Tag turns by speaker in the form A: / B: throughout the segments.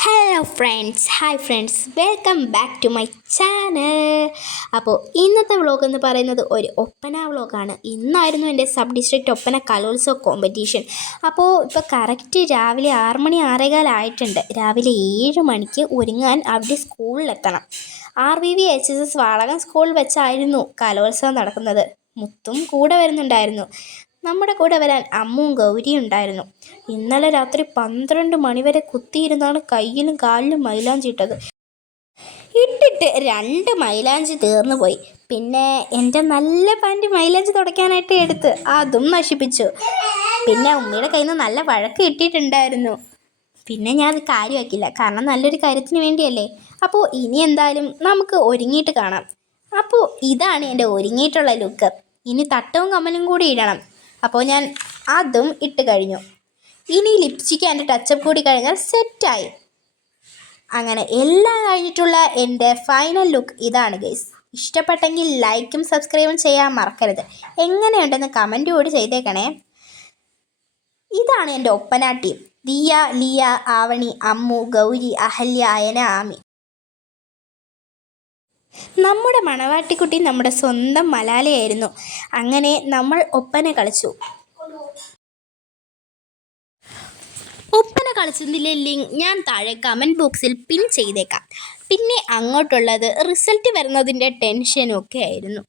A: Hello friends hi friends welcome back to my channel അപ്പോൾ ഇന്നത്തെ vlog എന്ന് പറയുന്നത് ഒരു ഒപ്പന വ്ളോഗാണ് ഇന്നായിരുന്നു എന്റെ സബ് ഡിസ്ട്രിക്റ്റ് ഒപ്പന കലോത്സവ കോമ്പറ്റീഷൻ അപ്പോൾ ഇപ്പോൾ കറക്റ്റ് രാവിലെ ആറ് മണി ആറേകാലായിട്ടുണ്ട് രാവിലെ ഏഴ് മണിക്ക് ഒരുങ്ങാൻ അവിടെ സ്കൂളിലെത്തണം R V V H S S Valakom സ്കൂളിൽ വെച്ചായിരുന്നു കലോത്സവം നടക്കുന്നത്. മുത്തും കൂടെ വരുന്നുണ്ടായിരുന്നു. നമ്മുടെ കൂടെ വരാൻ അമ്മും ഗൗരിയും ഉണ്ടായിരുന്നു. ഇന്നലെ രാത്രി പന്ത്രണ്ട് മണിവരെ കുത്തിയിരുന്നാണ് കയ്യിലും കാലിലും മൈലാഞ്ചി ഇട്ടത്. ഇട്ടിട്ട് രണ്ട് മൈലാഞ്ചി തീർന്നു പോയി. പിന്നെ എന്റെ നല്ല പാന്റ് മൈലാഞ്ചി തുടയ്ക്കാനായിട്ട് എടുത്ത് അതും നശിപ്പിച്ചു. പിന്നെ ഉമ്മയുടെ കയ്യിൽ നിന്ന് നല്ല വഴക്ക് കിട്ടിയിട്ടുണ്ടായിരുന്നു. പിന്നെ ഞാൻ അത് കാര്യമാക്കില്ല കാരണം നല്ലൊരു കാര്യത്തിന് വേണ്ടിയല്ലേ. അപ്പോൾ ഇനി എന്തായാലും നമുക്ക് ഒരുങ്ങിയിട്ട് കാണാം. അപ്പോൾ ഇതാണ് എന്റെ ഒരുങ്ങിയിട്ടുള്ള ലുക്ക്. ഇനി തട്ടവും കമ്മലും കൂടി ഇടണം. അപ്പോൾ ഞാൻ അതും ഇട്ട് കഴിഞ്ഞു. ഇനി ലിപ്സ്റ്റിക്ക് എന്റെ ടച്ചപ്പ് കൂടി കഴിഞ്ഞാൽ സെറ്റായി അങ്ങനെ എല്ലാം കഴിഞ്ഞിട്ടുള്ള എന്റെ ഫൈനൽ ലുക്ക് ഇതാണ് ഗൈസ് ഇഷ്ടപ്പെട്ടെങ്കിൽ ലൈക്കും സബ്സ്ക്രൈബും ചെയ്യാൻ മറക്കരുത്. എങ്ങനെയുണ്ടെന്ന് കമന്റ് കൂടി ചെയ്തേക്കണേ. ഇതാണ് എന്റെ ഒപ്പന ടീം ദിയ ലിയ ആവണി അമ്മു ഗൗരി അഹല്യ അയന ആമി. നമ്മുടെ മണവാട്ടിക്കുട്ടി നമ്മുടെ സ്വന്തം മലാലയായിരുന്നു. അങ്ങനെ നമ്മൾ ഒപ്പന കളിച്ചു. ഒപ്പന കളിച്ചതിന്റെ ലിങ്ക് ഞാൻ താഴെ കമന്റ് ബോക്സിൽ പിൻ ചെയ്തേക്കാം. പിന്നെ അങ്ങോട്ടുള്ളത് റിസൾട്ട് വരുന്നതിന്റെ ടെൻഷനും ഒക്കെ ആയിരുന്നു.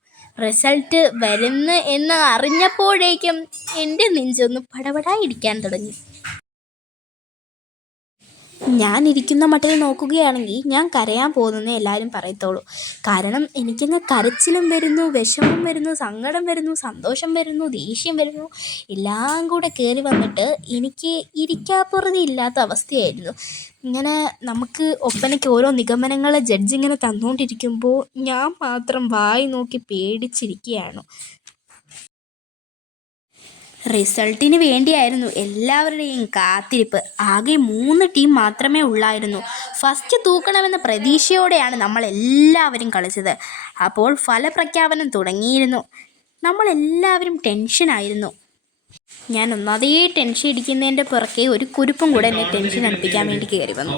A: റിസൾട്ട് വരുന്നു എന്ന് അറിഞ്ഞപ്പോഴേക്കും എന്റെ നെഞ്ചൊന്ന് പടപടായിരിക്കാൻ തുടങ്ങി. ഞാൻ ഇരിക്കുന്ന മട്ടിൽ നോക്കുകയാണെങ്കിൽ ഞാൻ കരയാൻ പോകുന്നെന്ന് എല്ലാവരും പറയത്തുള്ളൂ. കാരണം എനിക്കങ്ങ് കരച്ചിലും വരുന്നു വിഷമം വരുന്നു സങ്കടം വരുന്നു സന്തോഷം വരുന്നു ദേഷ്യം വരുന്നു. എല്ലാം കൂടെ കയറി വന്നിട്ട് എനിക്ക് ഇരിക്കാപ്പുറതി ഇല്ലാത്ത അവസ്ഥയായിരുന്നു. ഇങ്ങനെ നമുക്ക് ഒപ്പനയ്ക്ക് ഓരോ നിഗമനങ്ങളെ ജഡ്ജ് ഇങ്ങനെ തന്നുകൊണ്ടിരിക്കുമ്പോൾ ഞാൻ മാത്രം വായി നോക്കി പേടിച്ചിരിക്കുകയാണ്. റിസൾട്ടിന് വേണ്ടിയായിരുന്നു എല്ലാവരുടെയും കാത്തിരിപ്പ്. ആകെ മൂന്ന് ടീം മാത്രമേ ഉള്ളായിരുന്നു. ഫസ്റ്റ് തൂക്കണമെന്ന പ്രതീക്ഷയോടെയാണ് നമ്മൾ എല്ലാവരും കളിച്ചത്. അപ്പോൾ ഫലപ്രഖ്യാപനം തുടങ്ങിയിരുന്നു. നമ്മളെല്ലാവരും ടെൻഷനായിരുന്നു. ഞാൻ ഒന്നാതേ ടെൻഷൻ ഇടിക്കുന്നതിന്റെ പുറകെ ഒരു കുരുപ്പും കൂടെ എന്നെ ടെൻഷൻ അടുപ്പിക്കാൻ വേണ്ടി കയറി വന്നു.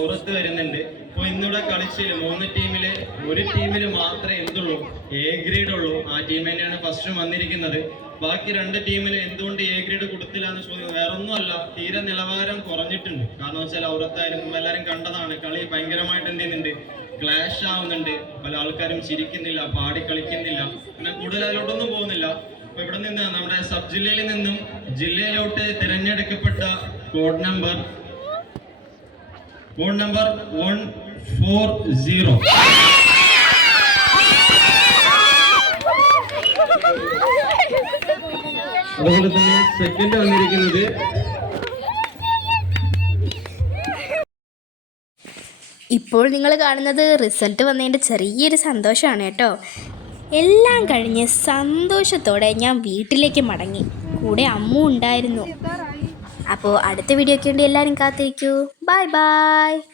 B: കളിച്ച് മൂന്ന് ഒരു എ ആ ടീം തന്നെയാണ് ഫസ്റ്റ് വന്നിരിക്കുന്നത്. ബാക്കി രണ്ട് ടീമിന് എന്തുകൊണ്ട് എ ഗ്രേഡ് കൊടുത്തില്ല എന്ന് ചോദിക്കുന്നത് വേറെ ഒന്നുമല്ല തീരെ നിലവാരം കുറഞ്ഞിട്ടുണ്ട്. കാരണം വെച്ചാൽ ഔറത്തായാലും എല്ലാവരും കണ്ടതാണ്. കളി ഭയങ്കരമായിട്ട് എന്ത് ചെയ്യുന്നുണ്ട്? ക്ലാഷ് ആവുന്നുണ്ട്. പല ആൾക്കാരും ചിരിക്കുന്നില്ല പാടി കളിക്കുന്നില്ല. പിന്നെ കൂടുതൽ അതിലോട്ടൊന്നും പോകുന്നില്ല. ഇവിടെ നിന്ന് നമ്മുടെ സബ് ജില്ലയിൽ നിന്നും ജില്ലയിലോട്ട് തിരഞ്ഞെടുക്കപ്പെട്ട code number code number one four zero അതുപോലെ തന്നെ സെക്കൻഡ് വന്നിരിക്കുന്നത്
A: ഇപ്പോൾ നിങ്ങൾ കാണുന്നത് റിസൾട്ട് വന്നതിന്റെ ചെറിയൊരു സന്തോഷമാണ് കേട്ടോ. എല്ലാം കഴിഞ്ഞ് സന്തോഷത്തോടെ ഞാൻ വീട്ടിലേക്ക് മടങ്ങി. കൂടെ അമ്മു ഉണ്ടായിരുന്നു. അപ്പോൾ അടുത്ത വീഡിയോയ്ക്ക് വേണ്ടി എല്ലാവരും കാത്തിരിക്കൂ. Bye bye.